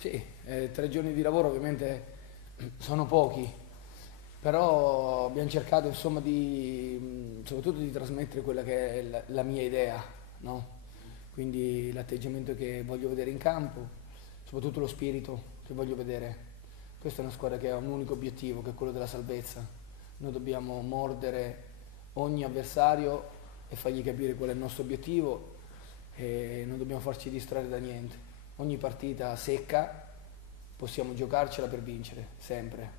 Sì, 3 giorni di lavoro ovviamente sono pochi, però abbiamo cercato insomma soprattutto di trasmettere quella che è la mia idea, no? Quindi l'atteggiamento che voglio vedere in campo, soprattutto lo spirito che voglio vedere. Questa è una squadra che ha un unico obiettivo, che è quello della salvezza. Noi dobbiamo mordere ogni avversario e fargli capire qual è il nostro obiettivo e non dobbiamo farci distrarre da niente. Ogni partita secca possiamo giocarcela per vincere, sempre.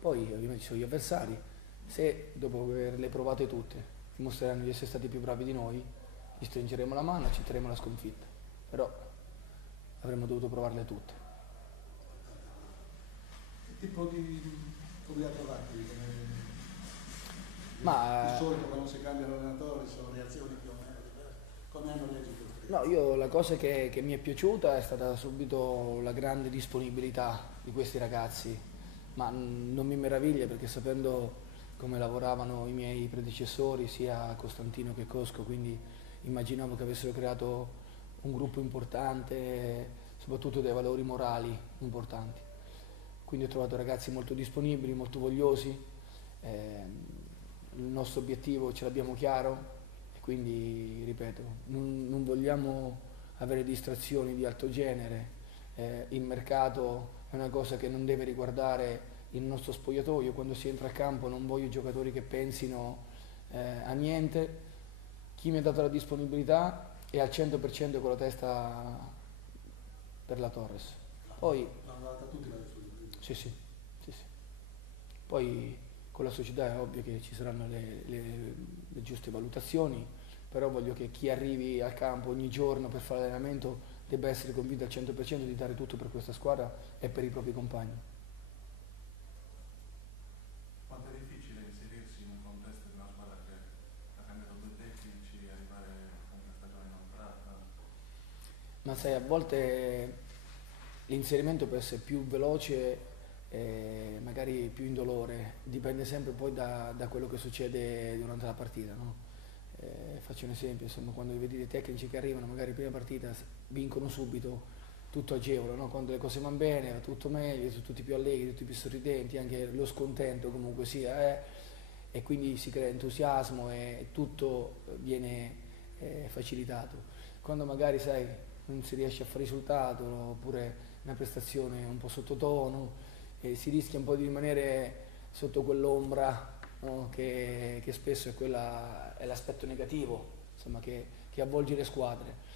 Poi ovviamente ci sono gli avversari, se dopo averle provate tutte dimostreranno di essere stati più bravi di noi, gli stringeremo la mano e accetteremo la sconfitta. Però avremmo dovuto provarle tutte. Che tipo di come la trovati? Di Ma solito quando si cambia l'allenatore sono reazioni più o meno diverse. Come hanno reagito questi no, ragazzi? io la cosa che mi è piaciuta è stata subito la grande disponibilità di questi ragazzi, ma non mi meraviglia perché sapendo come lavoravano i miei predecessori, sia Costantino che Cosco, quindi immaginavo che avessero creato un gruppo importante, soprattutto dei valori morali importanti. Quindi ho trovato ragazzi molto disponibili, molto vogliosi, il nostro obiettivo ce l'abbiamo chiaro e quindi, ripeto, non vogliamo avere distrazioni di alto genere, il mercato è una cosa che non deve riguardare il nostro spogliatoio, quando si entra a campo non voglio giocatori che pensino a niente, chi mi ha dato la disponibilità è al 100% con la testa per la Torres. Poi, L'hanno data tutti la disponibilità. sì, sì, sì, sì. Poi con la società è ovvio che ci saranno le giuste valutazioni, però voglio che chi arrivi al campo ogni giorno per fare allenamento debba essere convinto al 100% di dare tutto per questa squadra e per i propri compagni. Quanto è difficile inserirsi in un contesto di una squadra che ha cambiato due tecnici, arrivare con una stagione non tratta? Ma sai, a volte l'inserimento può essere più veloce e magari più indolore, dipende sempre poi da quello che succede durante la partita, no? Faccio un esempio, insomma, quando vedi dei tecnici che arrivano, magari prima partita vincono subito, tutto agevole, no? Quando le cose vanno bene, va tutto meglio, sono tutti più allegri, tutti più sorridenti, anche lo scontento comunque sia, e quindi si crea entusiasmo e tutto viene facilitato. Quando magari, sai, non si riesce a fare risultato oppure una prestazione un po' sottotono e si rischia un po' di rimanere sotto quell'ombra, no? Che spesso è l'aspetto negativo, insomma, che avvolge le squadre.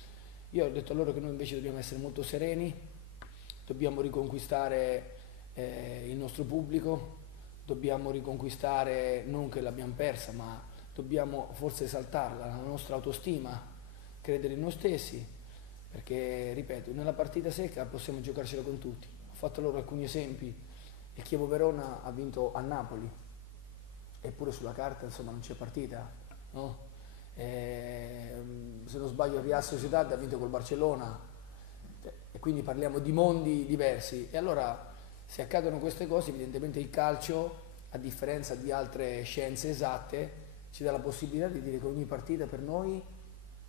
Io ho detto a loro che noi invece dobbiamo essere molto sereni, dobbiamo riconquistare il nostro pubblico, dobbiamo riconquistare, non che l'abbiamo persa, ma dobbiamo forse esaltarla, la nostra autostima, credere in noi stessi, perché, ripeto, nella partita secca possiamo giocarcela con tutti. Ho fatto loro alcuni esempi, il Chievo Verona ha vinto a Napoli, eppure sulla carta insomma non c'è partita, no? Se non sbaglio il Real Sociedad ha vinto col Barcellona, e quindi parliamo di mondi diversi. E allora se accadono queste cose, evidentemente il calcio, a differenza di altre scienze esatte, ci dà la possibilità di dire che ogni partita per noi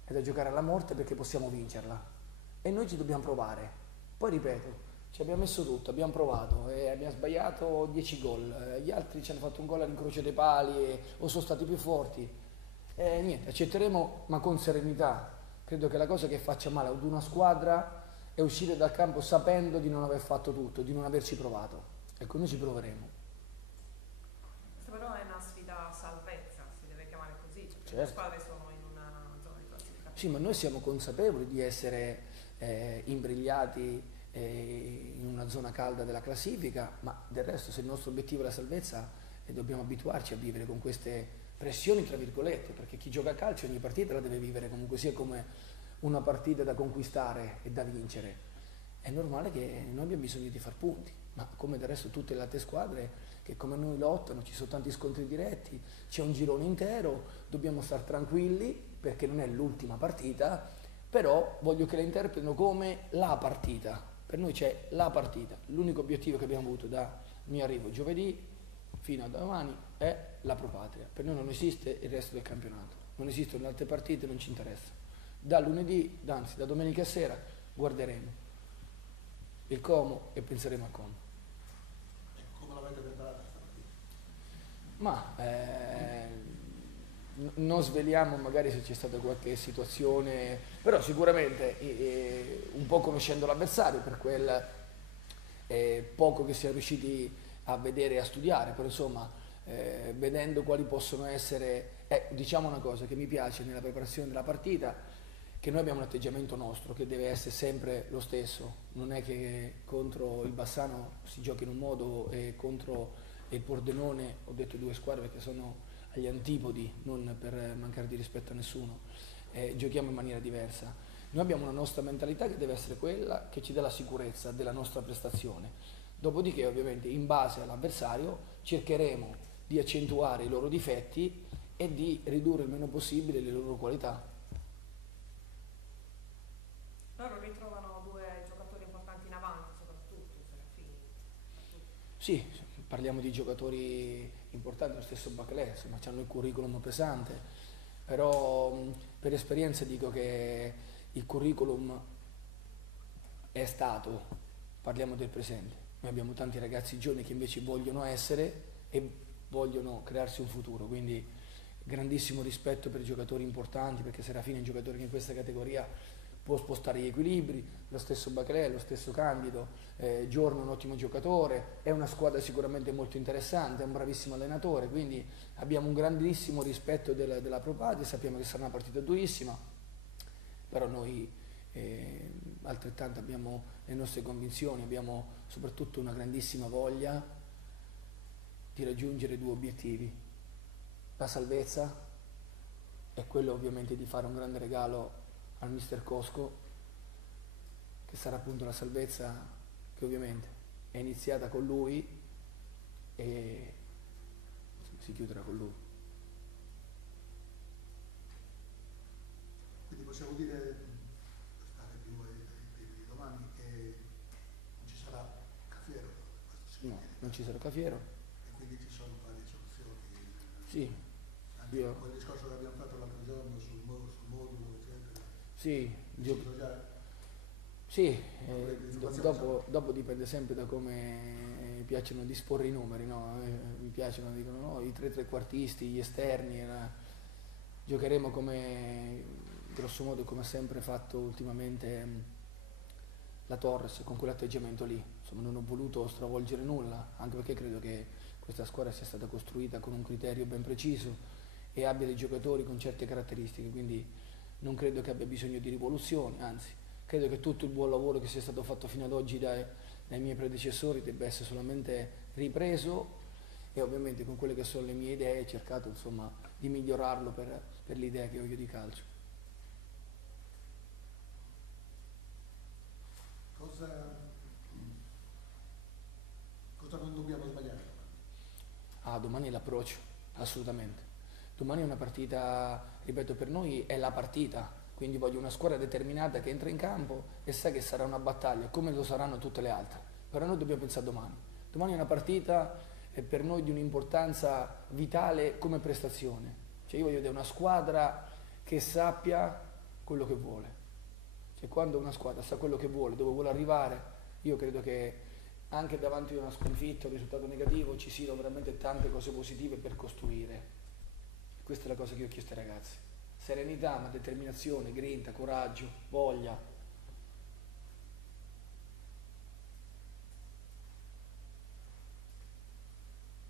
è da giocare alla morte perché possiamo vincerla e noi ci dobbiamo provare. Poi ripeto, ci abbiamo messo tutto, abbiamo provato e abbiamo sbagliato 10 gol, gli altri ci hanno fatto un gol all'incrocio dei pali o sono stati più forti. E niente, accetteremo ma con serenità. Credo che la cosa che faccia male ad una squadra è uscire dal campo sapendo di non aver fatto tutto, di non averci provato. Ecco, noi ci proveremo. Questa però è una sfida a salvezza, si deve chiamare così, perché Certo. le squadre sono in una zona di classifica. Sì, ma noi siamo consapevoli di essere imbrigliati in una zona calda della classifica, ma del resto se il nostro obiettivo è la salvezza dobbiamo abituarci a vivere con queste pressioni tra virgolette, perché chi gioca a calcio ogni partita la deve vivere comunque sia come una partita da conquistare e da vincere. È normale che noi abbiamo bisogno di far punti, ma come del resto tutte le altre squadre che come noi lottano, ci sono tanti scontri diretti, c'è un girone intero, dobbiamo stare tranquilli perché non è l'ultima partita, però voglio che la interpretino come la partita. Per noi c'è la partita, l'unico obiettivo che abbiamo avuto da mio arrivo giovedì fino a domani è la Pro Patria. Per noi non esiste il resto del campionato, non esistono le altre partite, non ci interessa. Da lunedì, anzi da domenica sera, guarderemo. il Como e penseremo al Como. Come l'avete preparata stamattina? Ma non sveliamo magari se c'è stata qualche situazione, però sicuramente un po' conoscendo l'avversario per quel poco che siamo riusciti a vedere e a studiare, però insomma vedendo quali possono essere, diciamo una cosa che mi piace nella preparazione della partita, che noi abbiamo un atteggiamento nostro che deve essere sempre lo stesso, non è che contro il Bassano si giochi in un modo e contro il Pordenone, ho detto due squadre perché sono agli antipodi, non per mancare di rispetto a nessuno, giochiamo in maniera diversa. Noi abbiamo una nostra mentalità che deve essere quella che ci dà la sicurezza della nostra prestazione. Dopodiché ovviamente in base all'avversario cercheremo di accentuare i loro difetti e di ridurre il meno possibile le loro qualità. Loro ritrovano due giocatori importanti in avanti, soprattutto Serafini. Sì, parliamo di giocatori importanti, lo stesso Baclé, insomma, hanno il curriculum pesante, però per esperienza dico che il curriculum è stato, parliamo del presente. Noi abbiamo tanti ragazzi giovani che invece vogliono essere e vogliono crearsi un futuro, quindi grandissimo rispetto per i giocatori importanti, perché Serafini è un giocatore che in questa categoria può spostare gli equilibri, lo stesso Baclé, lo stesso Candido, Giorno è un ottimo giocatore, è una squadra sicuramente molto interessante, è un bravissimo allenatore, quindi abbiamo un grandissimo rispetto della Pro Patria, sappiamo che sarà una partita durissima, però noi altrettanto abbiamo le nostre convinzioni, abbiamo soprattutto una grandissima voglia di raggiungere due obiettivi, la salvezza e quello ovviamente di fare un grande regalo al mister Cosco, che sarà appunto la salvezza che ovviamente è iniziata con lui e si chiuderà con lui. Quindi possiamo dire, per stare più ai tempi di domani, che non ci sarà Cafiero. No, non ci sarà Cafiero. E quindi ci sono varie soluzioni. Sì, Anche io. quel discorso che abbiamo fatto l'altro giorno sul modulo, eccetera. Sì, Deciso già. sì, Informazioni dopo dipende sempre da come piacciono disporre i numeri, no? Mi piacciono, dicono no, i tre trequartisti, gli esterni, giocheremo come, grosso modo, come ha sempre fatto ultimamente la Torres, con quell'atteggiamento lì. Insomma, non ho voluto stravolgere nulla, anche perché credo che questa squadra sia stata costruita con un criterio ben preciso e abbia dei giocatori con certe caratteristiche, quindi non credo che abbia bisogno di rivoluzioni, anzi credo che tutto il buon lavoro che sia stato fatto fino ad oggi dai miei predecessori debba essere solamente ripreso e ovviamente con quelle che sono le mie idee ho cercato insomma di migliorarlo per l'idea che ho io di calcio. Cosa non dobbiamo sbagliare? Domani è l'approccio, assolutamente. Domani è una partita, ripeto, per noi è la partita, quindi voglio una squadra determinata che entra in campo e sa che sarà una battaglia, come lo saranno tutte le altre. Però noi dobbiamo pensare a domani. Domani è una partita per noi di un'importanza vitale come prestazione. Cioè io voglio vedere una squadra che sappia quello che vuole. Cioè quando una squadra sa quello che vuole, dove vuole arrivare, io credo che anche davanti a una sconfitta, un risultato negativo, ci siano veramente tante cose positive per costruire. Questa è la cosa che io ho chiesto ai ragazzi. Serenità, ma determinazione, grinta, coraggio, voglia.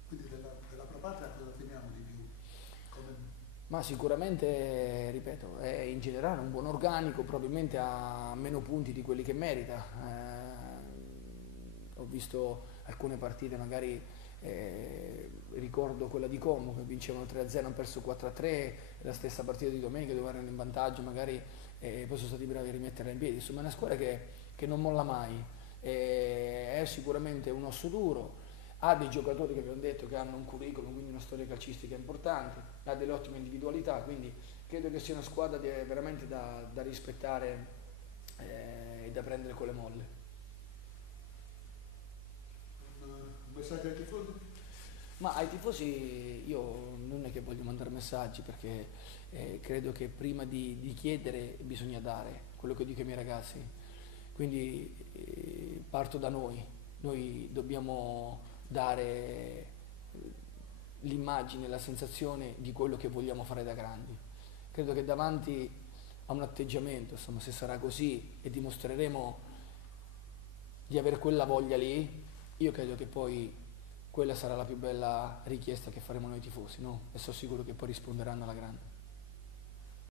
Quindi della Pro Patria cosa otteniamo di più? Ma sicuramente, ripeto, è in generale un buon organico, probabilmente ha meno punti di quelli che merita. Ho visto alcune partite, magari ricordo quella di Como che vincevano 3-0, hanno perso 4-3, la stessa partita di domenica dove erano in vantaggio, magari poi sono stati bravi a rimetterla in piedi. Insomma è una squadra che non molla mai, è sicuramente un osso duro. Ha dei giocatori che abbiamo detto che hanno un curriculum, quindi una storia calcistica importante, ha delle ottime individualità, quindi credo che sia una squadra veramente da rispettare e da prendere con le molle. Un messaggio ai tifosi? Ma ai tifosi io non è che voglio mandare messaggi perché credo che prima di chiedere bisogna dare, quello che dico ai miei ragazzi. Quindi parto da noi dobbiamo dare l'immagine, la sensazione di quello che vogliamo fare da grandi. Credo che davanti a un atteggiamento, insomma, se sarà così e dimostreremo di avere quella voglia lì, io credo che poi quella sarà la più bella richiesta che faremo noi tifosi, no? E sono sicuro che poi risponderanno alla grande.